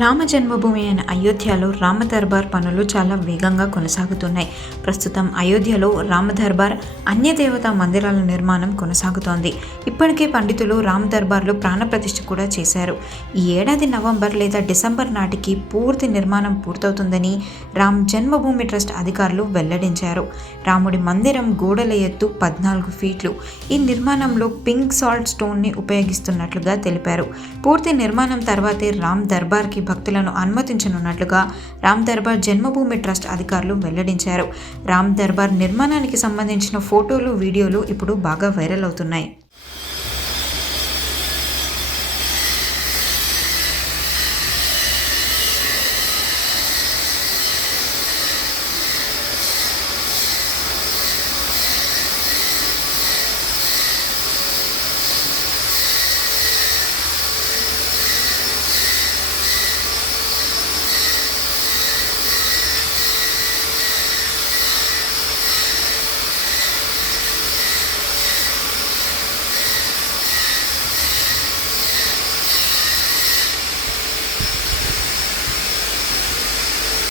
రామ జన్మభూమి అయిన అయోధ్యలో రామ దర్బార్ పనులు చాలా వేగంగా కొనసాగుతున్నాయి. ప్రస్తుతం అయోధ్యలో రామ దర్బార్ అన్యదేవత మందిరాల నిర్మాణం కొనసాగుతోంది. ఇప్పటికే పండితులు రామ దర్బార్లో ప్రాణప్రతిష్ఠ కూడా చేశారు. ఈ ఏడాది నవంబర్ లేదా డిసెంబర్ నాటికి పూర్తి నిర్మాణం పూర్తవుతుందని రామ్ జన్మభూమి ట్రస్ట్ అధికారులు వెల్లడించారు. రాముడి మందిరం గోడల ఎత్తు పద్నాలుగు ఫీట్లు. ఈ నిర్మాణంలో పింక్ సాల్ట్ స్టోన్ని ఉపయోగిస్తున్నట్లుగా తెలిపారు. పూర్తి నిర్మాణం తర్వాతే రామ్ దర్బార్కి భక్తులను అనుమతించనున్నట్లుగా రామ్ దర్బార్ జన్మభూమి ట్రస్ట్ అధికారులు వెల్లడించారు. రామ్ దర్బార్ నిర్మాణానికి సంబంధించిన ఫోటోలు వీడియోలు ఇప్పుడు బాగా వైరల్ అవుతున్నాయి.